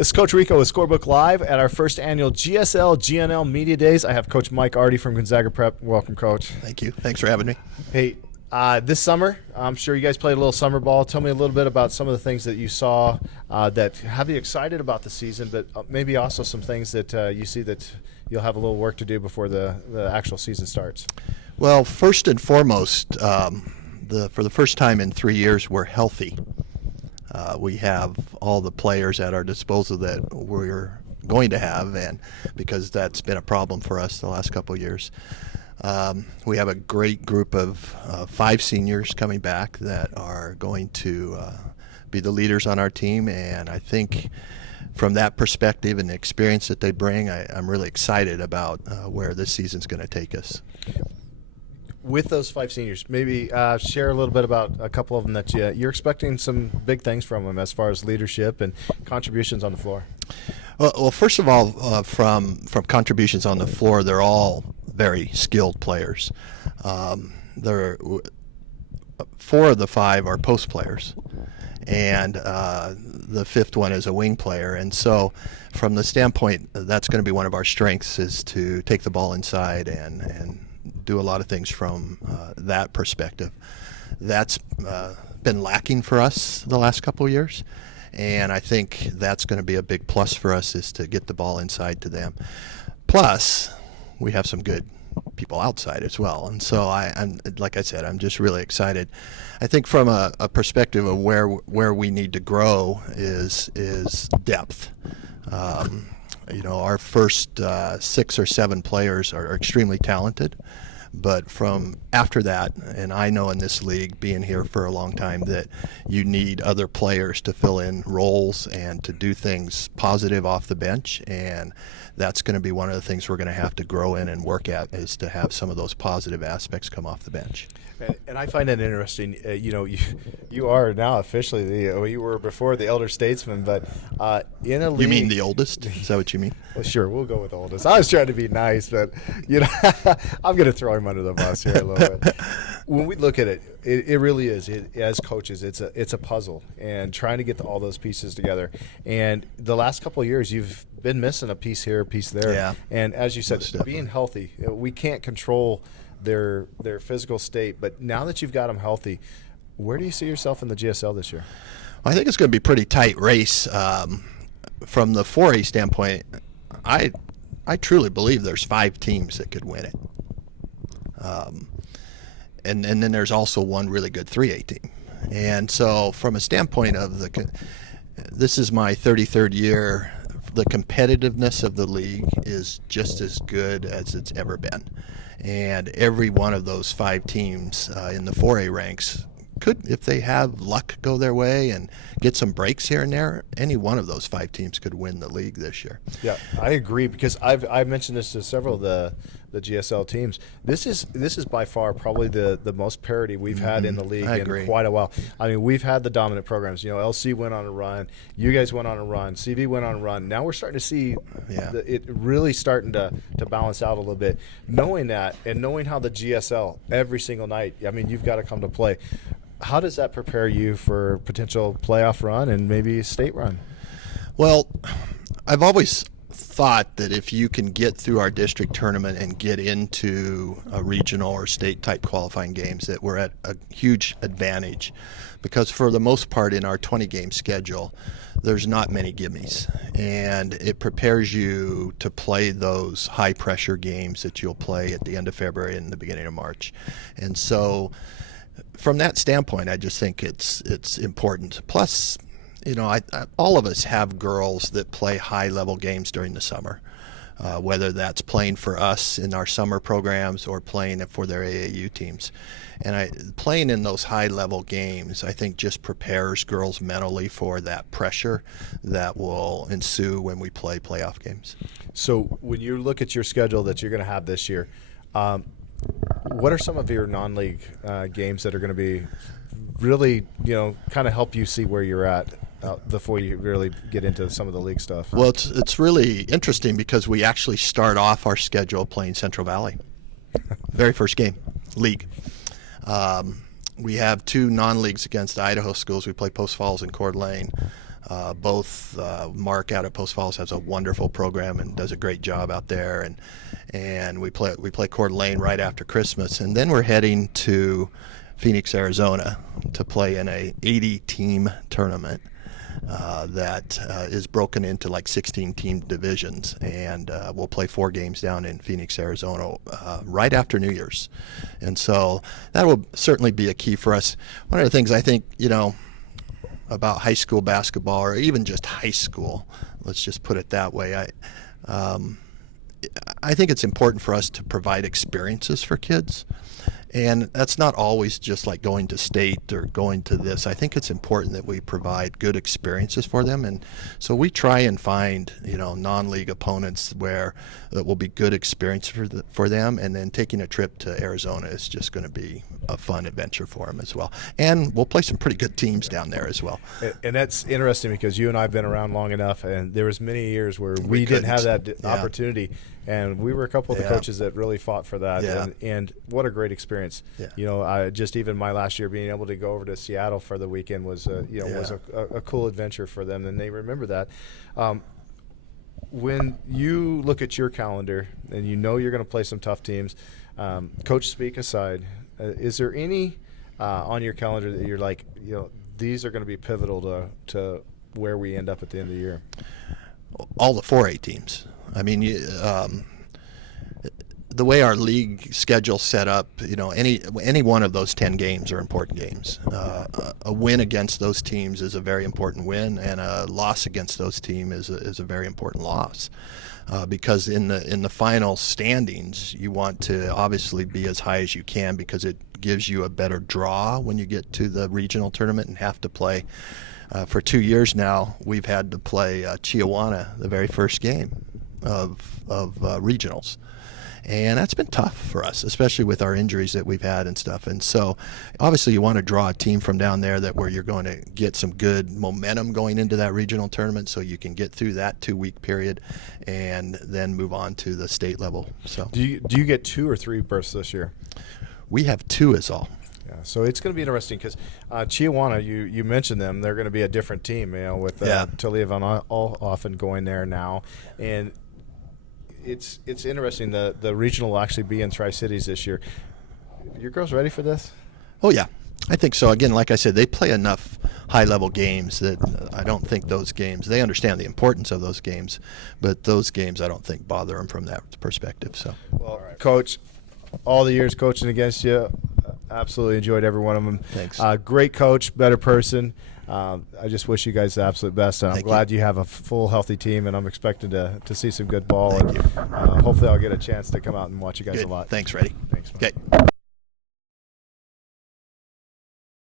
This is Coach Rehkow with Scorebook Live at our first annual GSL GNL Media Days. I have Coach Mike Arte from Gonzaga Prep. Welcome, Coach. Thank you. Thanks for having me. Hey, this summer, I'm sure you guys played a little summer ball. Tell me a little bit about some of the things that you saw that have you excited about the season, but maybe also some things that you see that you'll have a little work to do before the actual season starts. Well, first and foremost, for the first time in 3 years, we're healthy. We have all the players at our disposal that we're going to have, and because that's been a problem for us the last couple of years. We have a great group of 5 seniors coming back that are going to be the leaders on our team, and I think from that perspective and the experience that they bring, I'm really excited about where this season's going to take us. With those 5 seniors, maybe share a little bit about a couple of them that you're expecting some big things from them as far as leadership and contributions on the floor. Well, first of all, from contributions on the floor, they're all very skilled players. 4 of the 5 are post players, and the 5th one is a wing player. And so from the standpoint, that's going to be one of our strengths, is to take the ball inside and do a lot of things from that perspective. That's been lacking for us the last couple of years, and I think that's going to be a big plus for us, is to get the ball inside to them. Plus, we have some good people outside as well, and so I'm like I said, I'm just really excited. I think from a perspective of where we need to grow is depth. Our first 6 or 7 players are extremely talented, but from after that, and I know in this league, being here for a long time, that you need other players to fill in roles and to do things positive off the bench, and that's going to be one of the things we're going to have to grow in and work at, is to have some of those positive aspects come off the bench. And I find that interesting. You are now officially you were before the elder statesman, but in a league. You mean the oldest? Is that what you mean? Well, sure, we'll go with the oldest. I was trying to be nice, but I'm going to throw him under the bus here a little bit. When we look at it, it really is. As coaches, it's a puzzle, and trying to get all those pieces together. And the last couple of years, you've been missing a piece here, a piece there. Yeah. And as you said, being healthy, we can't control their physical state, but now that you've got them healthy, where do you see yourself in the GSL this year? I think it's going to be a pretty tight race. From the 4A standpoint, I truly believe there's 5 teams that could win it. And then there's also one really good 3A team. And so from a standpoint of this is my 33rd year, the competitiveness of the league is just as good as it's ever been. And every one of those 5 teams in the 4A ranks could, if they have luck go their way and get some breaks here and there, any one of those 5 teams could win the league this year. Yeah, I agree, because I've mentioned this to several of the GSL teams. This is by far probably the most parity we've had in the league in quite a while. I mean, we've had the dominant programs. LC went on a run, you guys went on a run, CV went on a run. Now we're starting to see it really starting to balance out a little bit. Knowing that, and knowing how the GSL every single night, I mean, you've got to come to play. How does that prepare you for potential playoff run and maybe state run? Well, I've always thought that if you can get through our district tournament and get into a regional or state type qualifying games, that we're at a huge advantage, because for the most part in our 20-game schedule, there's not many gimmies, and it prepares you to play those high pressure games that you'll play at the end of February and the beginning of March. And so from that standpoint, I just think it's important. Plus, all of us have girls that play high-level games during the summer, whether that's playing for us in our summer programs or playing for their AAU teams. And playing in those high-level games, I think, just prepares girls mentally for that pressure that will ensue when we play playoff games. So when you look at your schedule that you're going to have this year, what are some of your non-league games that are going to be really, kind of help you see where you're at before you really get into some of the league stuff? Well, it's really interesting, because we actually start off our schedule playing Central Valley. Very first game, league. We have 2 non-leagues against Idaho schools. We play Post Falls and Coeur d'Alene. Both Mark out at Post Falls has a wonderful program and does a great job out there, and we play Coeur d'Alene right after Christmas, and then we're heading to Phoenix, Arizona, to play in a 80-team tournament that is broken into like 16-team divisions, and we'll play 4 games down in Phoenix, Arizona, right after New Year's, and so that will certainly be a key for us. One of the things I think, about high school basketball, or even just high school, let's just put it that way, I think it's important for us to provide experiences for kids. And that's not always just like going to state or going to this. I think it's important that we provide good experiences for them. And so we try and find, non-league opponents where that will be good experience for them. And then taking a trip to Arizona is just going to be a fun adventure for them as well. And we'll play some pretty good teams down there as well. And that's interesting because you and I have been around long enough, and there was many years where we didn't have that opportunity. And we were a couple of the coaches that really fought for that. Yeah. And what a great experience. Yeah. I just even my last year being able to go over to Seattle for the weekend was was a cool adventure for them, and they remember that. When you look at your calendar and you're going to play some tough teams, coach speak aside, is there any on your calendar that you're like, these are going to be pivotal to where we end up at the end of the year? All the 4A teams. I mean, the way our league schedule's set up, any one of those 10 games are important games. A win against those teams is a very important win, and a loss against those teams is a very important loss. Because in the final standings, you want to obviously be as high as you can because it gives you a better draw when you get to the regional tournament and have to play. For 2 years now, we've had to play Chiawana the very first game of regionals, and that's been tough for us, especially with our injuries that we've had and stuff. And so obviously you want to draw a team from down there where you're going to get some good momentum going into that regional tournament so you can get through that 2-week period and then move on to the state level. So do you get 2 or 3 berths this year? We have 2 is all. Yeah, so it's going to be interesting because Chiawana, you mentioned them. They're going to be a different team, with Talia Van Offen going there now, and it's interesting. The regional will actually be in Tri-Cities this year. Your girls ready for this? Oh yeah, I think so. Again, like I said, they play enough high-level games that I don't think those games. They understand the importance of those games, but those games I don't think bother them from that perspective. So, well, Coach, all the years coaching against you, absolutely enjoyed every one of them. Thanks. Great coach, better person. I just wish you guys the absolute best, and I'm glad you have a full, healthy team, and I'm expecting to see some good ball. Thank you. Hopefully I'll get a chance to come out and watch you guys a lot. Thanks, Freddie. Thanks, man. Okay.